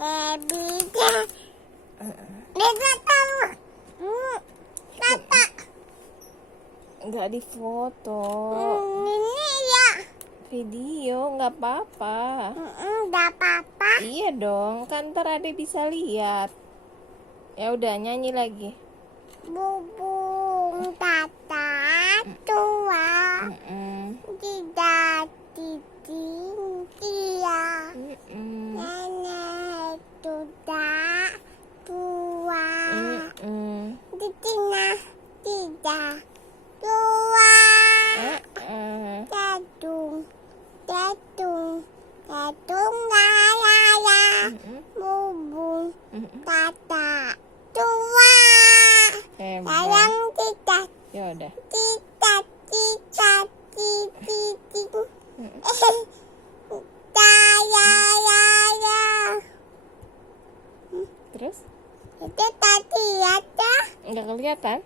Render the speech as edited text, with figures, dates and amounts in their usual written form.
Bisa. Bisa tahu. Tata. Nggak difoto. Ini ya. Video nggak apa-apa. Nggak apa-apa. Iya dong, kan ntar Ade bisa lihat. Ya udah, nyanyi lagi. Bubung tata tua. Tidak titik dia. Nenek sudah tua. Titina tidak tua. Jadung, jadung, jadung layaya. Bubung tata tua. Hebat. Sayang tidak, Ya udah. tidak, tidak, tidak. Saya. Terus? Itu tadi ada. Nggak kelihatan?